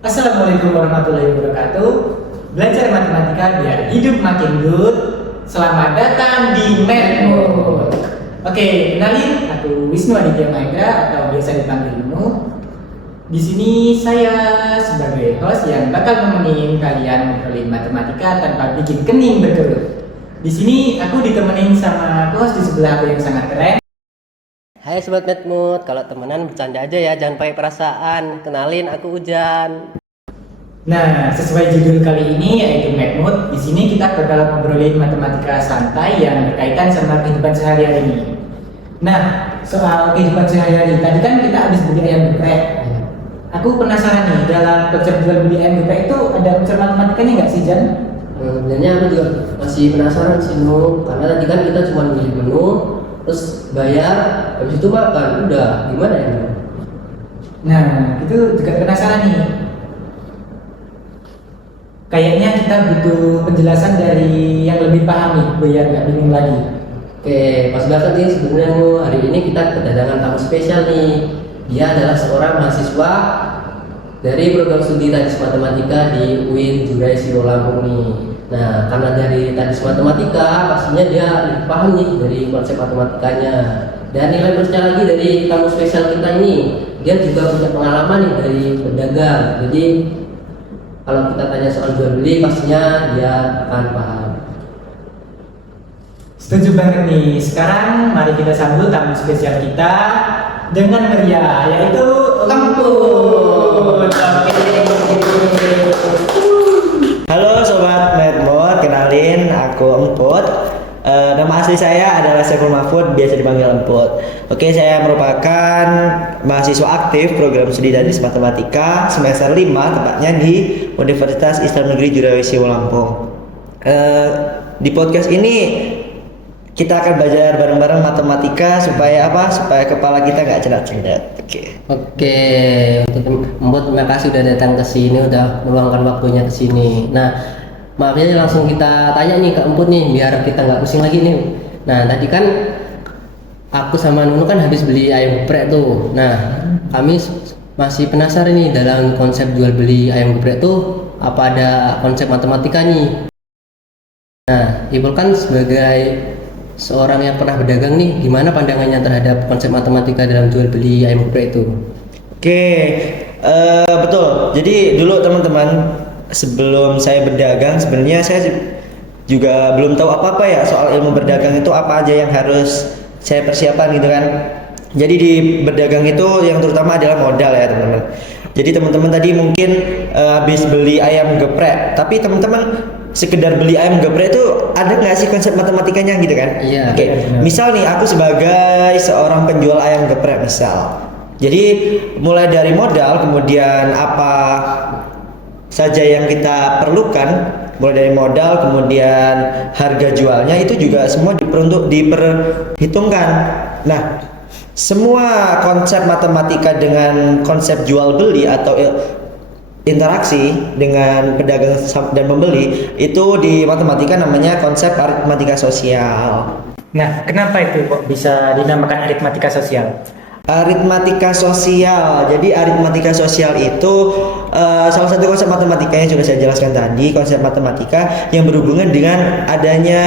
Assalamualaikum warahmatullahi wabarakatuh. Belajar matematika biar hidup makin good. Selamat datang di Medmood. Oke, kenalin, aku Wisnu Aditya Mahendra atau biasa dipanggil Nunu. Di sini saya sebagai host yang bakal nemenin kalian ngobrolin matematika tanpa bikin kening berkerut. Di sini aku ditemenin sama host di sebelah aku yang sangat keren. Hai Sobat Medmood, kalau temenan bercanda aja ya, jangan pakai perasaan. Kenalin, aku Ujan. Nah, sesuai judul kali ini yaitu Medmood. Di sini kita bakal ngobrolin matematika santai yang berkaitan sama kehidupan sehari-hari ini. Nah, soal kehidupan sehari-hari tadi kan kita habis beli ayam geprek. Aku penasaran nih, dalam konsep jual beli ayam geprek itu ada unsur matematikanya nggak sih, Jan? Sebenarnya aku juga masih penasaran sih, Nu. Karena tadi kan kita cuma beli menu, terus bayar, habis itu makan, udah gimana ya? Nah, itu juga penasaran nih. Kayaknya kita butuh penjelasan dari yang lebih paham nih, biar nggak bingung lagi. Oke, pas banget nih sebenarnya Nu, hari ini kita kedatangan tamu spesial nih. Dia adalah seorang mahasiswa dari program studi Teknik Matematika di UIN Jurai Siro Lampung nih. Nah, karena dari Teknik Matematika, pastinya dia lebih paham nih dari konsep matematikanya. Dan nilai plusnya lagi dari tamu spesial kita ini, dia juga punya pengalaman nih dari berdagang. Jadi kalau kita tanya soal jual beli, pastinya dia akan paham. Setuju banget nih. Sekarang mari kita sambut tamu spesial kita dengan meriah, yaitu Emput. Halo Sobat Medmood, kenalin aku Emput. Nama asli saya adalah Saiful Mahfud, biasa dipanggil Emput. Oke, saya merupakan mahasiswa aktif program studi Teknik Matematika semester 5, tepatnya di Universitas Islam Negeri Jurai Siro Lampung. Di podcast ini kita akan belajar bareng-bareng matematika supaya apa? Supaya kepala kita nggak cendat-cendat. Oke, untuk Emput, terima kasih udah datang ke sini, udah meluangkan waktunya ke sini. Nah, maaf ya, langsung kita tanya nih ke Emput nih, biar kita nggak pusing lagi nih. Nah, tadi kan aku sama Nunu kan habis beli ayam geprek tuh. Nah, kami masih penasaran nih dalam konsep jual beli ayam geprek tuh apa ada konsep matematika nih. Nah, Ibu kan sebagai seorang yang pernah berdagang nih, gimana pandangannya terhadap konsep matematika dalam jual beli ayam geprek itu? Oke, betul. Jadi dulu teman-teman, sebelum saya berdagang, sebenarnya saya juga belum tahu apa-apa ya soal ilmu berdagang itu, apa aja yang harus saya persiapkan gitu kan. Jadi di berdagang itu yang terutama adalah modal ya teman-teman. Jadi teman-teman tadi mungkin habis beli ayam geprek, tapi teman-teman sekedar beli ayam geprek itu ada nggak sih konsep matematikanya gitu kan? Iya. Oke, misal nih aku sebagai seorang penjual ayam geprek misal. Jadi mulai dari modal, kemudian apa saja yang kita perlukan, mulai dari modal, kemudian harga jualnya itu juga semua diperhitungkan. Nah, semua konsep matematika dengan konsep jual beli atau interaksi dengan pedagang dan pembeli itu di matematika namanya konsep aritmatika sosial. Nah, kenapa itu kok bisa dinamakan aritmatika sosial? Aritmatika sosial. Jadi aritmatika sosial itu salah satu konsep matematika yang sudah saya jelaskan tadi, konsep matematika yang berhubungan dengan adanya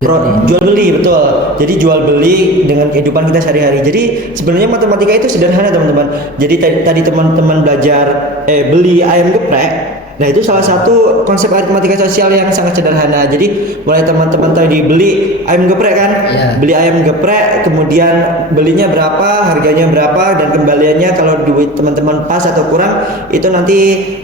jual beli, betul. Jadi jual beli dengan kehidupan kita sehari-hari. Jadi sebenarnya matematika itu sederhana teman-teman. Jadi tadi teman-teman belajar beli ayam geprek. Nah, itu salah satu konsep aritmatika sosial yang sangat sederhana. Jadi mulai teman-teman tadi beli ayam geprek kan? Iya. Beli ayam geprek, kemudian belinya berapa, harganya berapa, dan kembaliannya kalau duit teman-teman pas atau kurang, itu nanti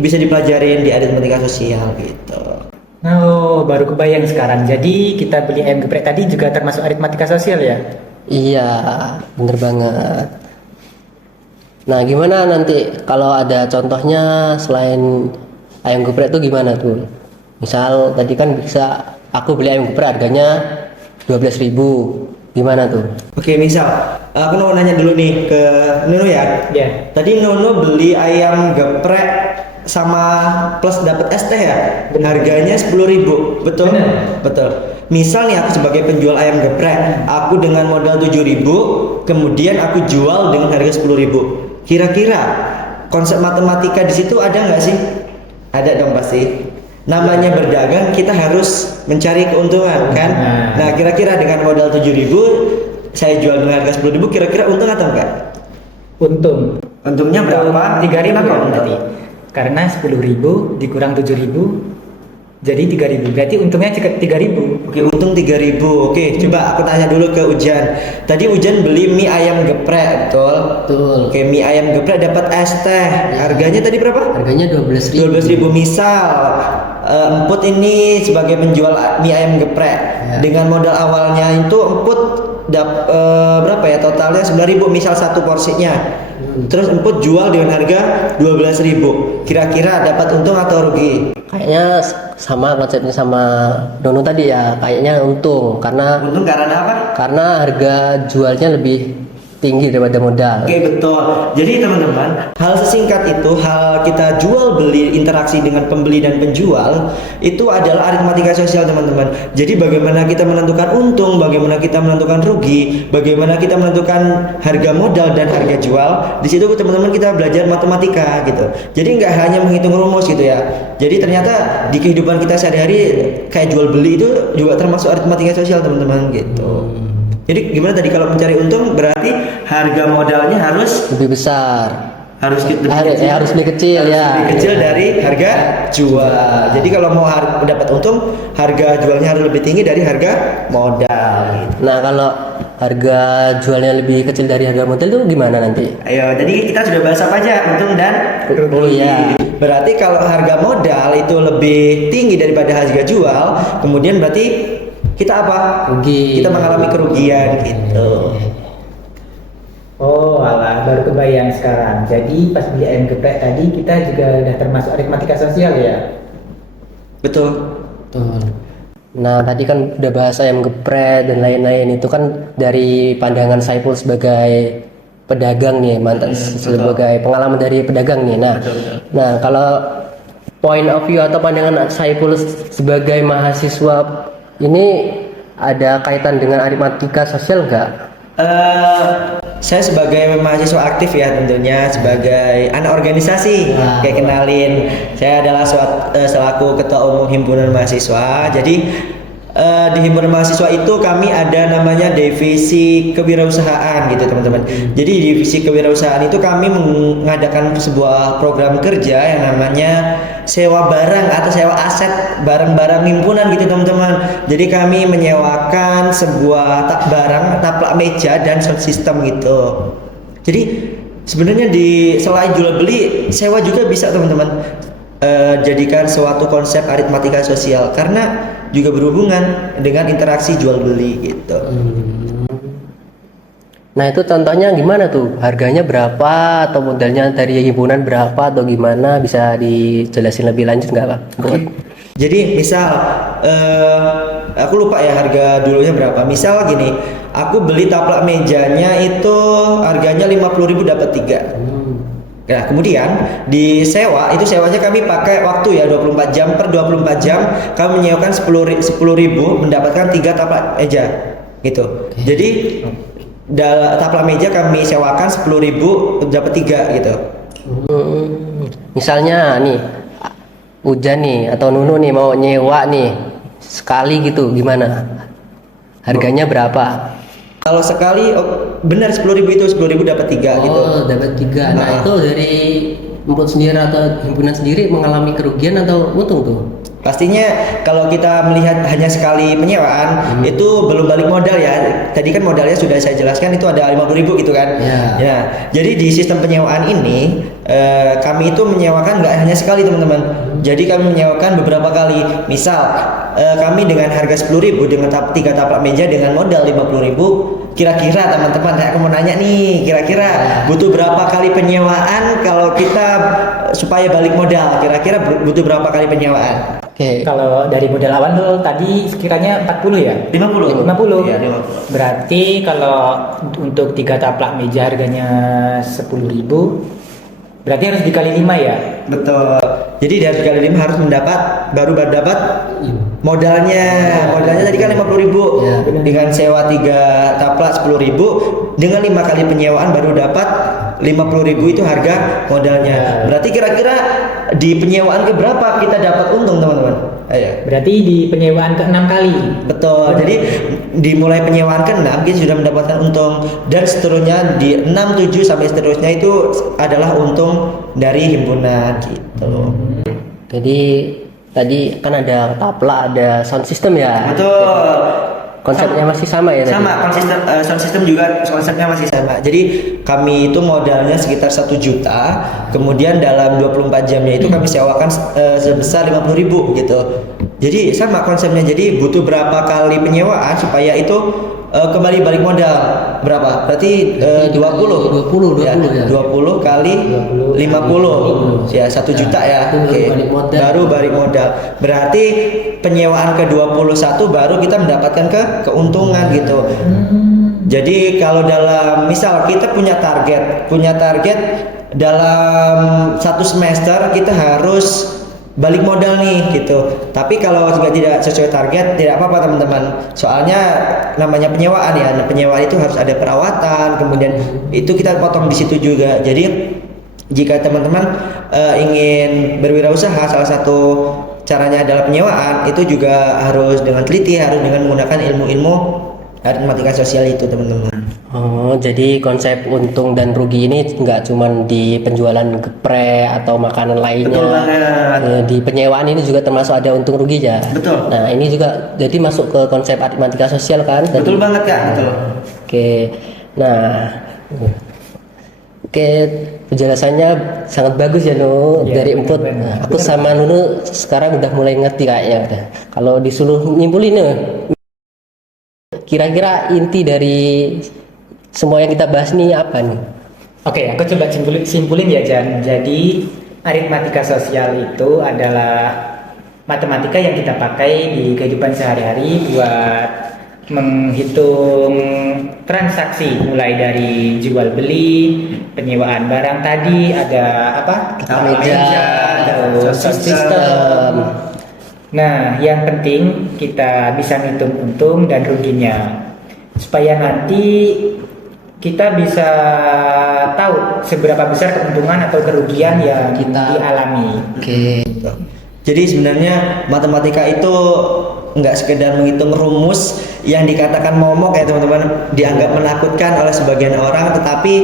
bisa dipelajarin di aritmatika sosial gitu. Oh, baru kebayang sekarang. Jadi kita beli ayam geprek tadi juga termasuk aritmatika sosial ya? Iya, bener banget. Nah, gimana nanti kalau ada contohnya selain ayam geprek tuh gimana tuh? Misal tadi kan bisa aku beli ayam geprek harganya 12.000. Gimana tuh? Oke, misal aku mau nanya dulu nih ke Nunu ya. Iya. Tadi Nunu beli ayam geprek sama plus dapat es teh ya, harganya 10.000, betul? Benar. Betul. Misal nih aku sebagai penjual ayam geprek, aku dengan modal 7.000, kemudian aku jual dengan harga 10.000. Kira-kira konsep matematika di situ ada nggak sih? Ada dong pasti. Namanya berdagang kita harus mencari keuntungan kan? Nah, kira-kira dengan modal 7.000 saya jual dengan harga 10.000, kira-kira untung atau enggak? Untung. Untungnya berapa? 3.000 Kenapa ya untung? tadi. Karena 10.000 dikurang 7.000 jadi 3.000. Berarti untungnya 3.000. Oke, untung 3.000. Oke, coba aku tanya dulu ke Ujan. Tadi Ujan beli mie ayam geprek, betul? Betul. Oke, mie ayam geprek dapat es teh. Harganya tadi berapa? Harganya 12.000. 12.000. Misal Emput ini sebagai penjual mie ayam geprek, Ya. dengan modal awalnya itu Emput berapa ya totalnya? 9.000 misal satu porsinya. Terus Emput jual dengan harga 12.000. Kira-kira dapat untung atau rugi? Kayaknya sama konsepnya sama Dono tadi ya, kayaknya untung karena Untung karena apa? harga jualnya lebih tinggi daripada modal. Oke, betul. Jadi teman-teman, hal sesingkat itu, hal kita jual beli, interaksi dengan pembeli dan penjual itu adalah aritmatika sosial, teman-teman. Jadi bagaimana kita menentukan untung, bagaimana kita menentukan rugi, bagaimana kita menentukan harga modal dan harga jual. Di situ teman-teman kita belajar matematika gitu. Jadi nggak hanya menghitung rumus gitu ya. Jadi ternyata di kehidupan kita sehari-hari kayak jual beli itu juga termasuk aritmatika sosial, teman-teman gitu. Jadi gimana tadi kalau mencari untung berarti harga modalnya harus Lebih besar. harus Harus lebih kecil ya. lebih kecil dari harga jual. Jadi kalau mau dapat untung, harga jualnya harus lebih tinggi dari harga modal. Gitu. Nah, kalau harga jualnya lebih kecil dari harga modal itu gimana nanti? Ayo, jadi kita sudah bahas apa aja untung dan Oh iya. Berarti kalau harga modal itu lebih tinggi daripada harga jual, kemudian berarti kita apa? Rugi. Kita mengalami kerugian gitu. Oh, alah, baru kebayang sekarang. Jadi pas beli ayam geprek tadi kita juga udah termasuk aritmatika sosial ya. Betul. Betul. Nah, tadi kan udah bahas ayam geprek dan lain-lain, itu kan dari pandangan Saiful sebagai pedagang nih, mantan sebagai pengalaman dari pedagang nih. Nah, nah kalau point of view atau pandangan Saiful sebagai mahasiswa ini ada kaitan dengan aritmatika sosial nggak? Saya sebagai mahasiswa aktif ya, tentunya sebagai anak organisasi. Wah. Kayak kenalin, saya adalah selaku ketua umum himpunan mahasiswa. Jadi di himpunan mahasiswa itu kami ada namanya divisi kewirausahaan gitu, teman-teman. Jadi di divisi kewirausahaan itu kami mengadakan sebuah program kerja yang namanya sewa barang atau sewa aset barang-barang himpunan gitu, teman-teman. Jadi kami menyewakan sebuah barang, taplak meja dan sound system gitu. Jadi sebenarnya di selain jual beli, sewa juga bisa, teman-teman. Jadikan suatu konsep aritmatika sosial karena juga berhubungan dengan interaksi jual beli gitu. Nah, itu contohnya gimana tuh? Harganya berapa atau modalnya dari himpunan berapa atau gimana? Bisa dijelasin lebih lanjut nggak, Pak? Oke. Jadi misal aku lupa ya harga dulunya berapa. Misal gini, aku beli taplak mejanya itu harganya 50.000 dapat 3. Nah, kemudian di sewa itu sewanya kami pakai waktu ya 24 jam, per 24 jam kami menyewakan 10.000 mendapatkan 3 taplak meja gitu. Jadi taplak meja kami sewakan 10.000 dapat 3 gitu. Misalnya nih Ujan nih atau Nunu nih mau nyewa nih sekali gitu, gimana? Harganya berapa? Kalau sekali benar 10.000 itu 10.000 dapat 3 gitu. Oh, dapat 3. Nah, itu dari Emput sendiri atau himpunan sendiri mengalami kerugian atau untung tuh? Pastinya kalau kita melihat hanya sekali penyewaan itu belum balik modal ya. Tadi kan modalnya sudah saya jelaskan itu ada 50.000 gitu kan. Ya. Ya. Jadi di sistem penyewaan ini kami itu menyewakan nggak hanya sekali, teman-teman. Jadi kami menyewakan beberapa kali. Misal kami dengan harga 10.000 dengan 3 taplak meja dengan modal 50.000. Kira-kira teman-teman, saya mau nanya nih, kira-kira butuh berapa kali penyewaan kalau kita supaya balik modal? Kira-kira butuh berapa kali penyewaan? Oke. Kalau dari modal awal tuh tadi sekiranya 40 ya? 50. 50. Iya, 50. Berarti kalau untuk 3 taplak meja harganya 10.000, berarti harus dikali 5 ya? Betul. Jadi dari kali 5 harus baru dapat modalnya. Modalnya tadi kan 50.000. Ya, Dengan sewa 3 taplak 10.000, dengan 5 kali penyewaan baru dapat 50.000 itu harga modalnya. Berarti kira-kira di penyewaan keberapa kita dapat untung teman-teman? Ayo. Berarti di penyewaan ke-6 kali. Betul. Jadi dimulai penyewaan ke-6 kita sudah mendapatkan untung, dan seterusnya di 6, 7 sampai seterusnya itu adalah untung dari himpunan gitu. Jadi tadi kan ada tapla, ada sound system ya. Betul. Konsepnya masih sama ya tadi? Sama, sound system juga konsepnya masih sama. Jadi kami itu modalnya sekitar 1 juta, kemudian dalam 24 jamnya itu kami sewakan sebesar 50.000 gitu. Jadi sama konsepnya. Jadi butuh berapa kali penyewaan supaya itu kembali balik modal berapa? Berarti 20 ya. 20 kali 50 ya 1 juta ya. Oke. Baru balik modal. Berarti penyewaan ke-21 baru kita mendapatkan keuntungan gitu. Jadi kalau dalam misal kita punya target dalam 1 semester kita harus balik modal nih gitu. Tapi kalau juga tidak sesuai target tidak apa-apa teman-teman. Soalnya namanya penyewaan ya. Nah, penyewaan itu harus ada perawatan, kemudian itu kita potong di situ juga. Jadi jika teman-teman ingin berwirausaha, salah satu caranya adalah penyewaan. Itu juga harus dengan teliti, harus dengan menggunakan ilmu-ilmu aritmatika sosial itu teman-teman. Oh, jadi konsep untung dan rugi ini nggak cuma di penjualan geprek atau makanan lainnya. Betul banget. Di penyewaan ini juga termasuk ada untung rugi ya. Betul. Nah, ini juga jadi masuk ke konsep aritmatika sosial kan? Betul banget Kak, betul. Oke. Nah, oke, penjelasannya sangat bagus ya Nunu Ya, dari Emput. benar. Nah, aku sama Nunu sekarang udah mulai ngerti kayaknya udah. Kalau disuruh nyimpulin nih, kira-kira inti dari semua yang kita bahas nih apa nih? Oke, aku coba simpulin ya Jan. Jadi aritmatika sosial itu adalah matematika yang kita pakai di kehidupan sehari-hari buat menghitung transaksi mulai dari jual beli, penyewaan barang tadi, ada apa? Meja, terus sound system. Nah, yang penting kita bisa ngitung untung dan ruginya supaya nanti kita bisa tahu seberapa besar keuntungan atau kerugian yang Kita dialami. Oke. Jadi sebenarnya matematika itu nggak sekedar menghitung rumus yang dikatakan momok ya teman-teman, dianggap menakutkan oleh sebagian orang, tetapi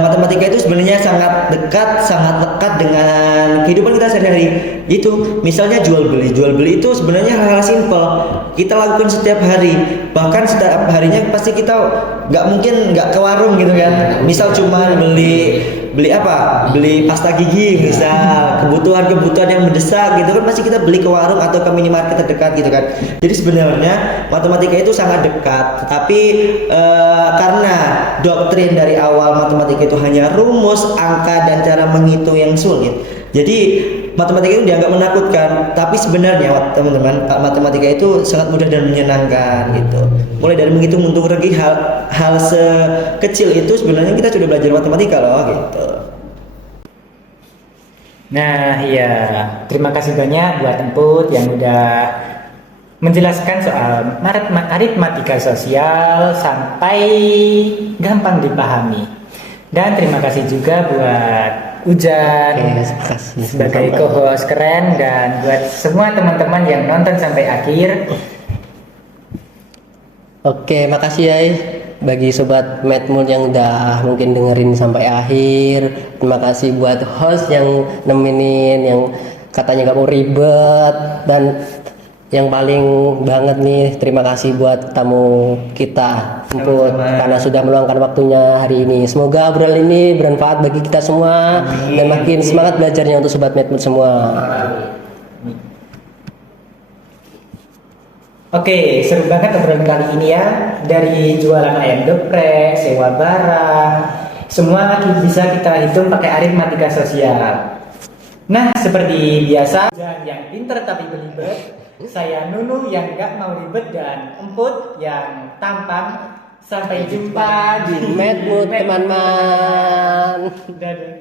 matematika itu sebenarnya sangat lekat dengan kehidupan kita sehari-hari. Itu misalnya jual beli itu sebenarnya hal-hal simpel kita lakukan setiap hari, bahkan setiap harinya pasti kita nggak mungkin nggak ke warung gitu kan. Misal cuma beli apa, beli pasta gigi misal, kebutuhan yang mendesak gitu kan, pasti kita beli ke warung atau ke minimarket terdekat gitu kan. Jadi sebenarnya matematika itu sangat dekat, tetapi karena doktrin dari awal matematika itu hanya rumus, angka, dan cara menghitung yang sulit, jadi matematika itu dianggap menakutkan. Tapi sebenarnya teman-teman, matematika itu sangat mudah dan menyenangkan gitu. Mulai dari menghitung untung rugi, hal sekecil itu sebenarnya kita sudah belajar matematika loh gitu. Nah, iya, terima kasih banyak buat Emput yang udah menjelaskan soal aritmatika sosial sampai gampang dipahami. Dan terima kasih juga buat Ujan sebagai co-host keren, dan buat semua teman-teman yang nonton sampai akhir. Oke, makasih ya bagi sobat Medmood yang udah mungkin dengerin sampai akhir. Terima kasih buat host yang nemenin, yang katanya gak mau ribet, dan yang paling banget nih terima kasih buat tamu kita Emput karena sudah meluangkan waktunya hari ini. Semoga obrolan ini bermanfaat bagi kita semua. Amin. Dan makin semangat belajarnya untuk sobat Medmood semua. Oke, seru banget obrolan kali ini ya. Dari jualan ayam geprek, sewa barang, semua bisa kita hitung pakai aritmatika sosial. Nah, seperti biasa, Jan yang pinter tapi belibet, saya Nunu yang gak mau ribet, dan Emput yang tampang. Sampai jumpa di Medmood teman-teman. Dadah.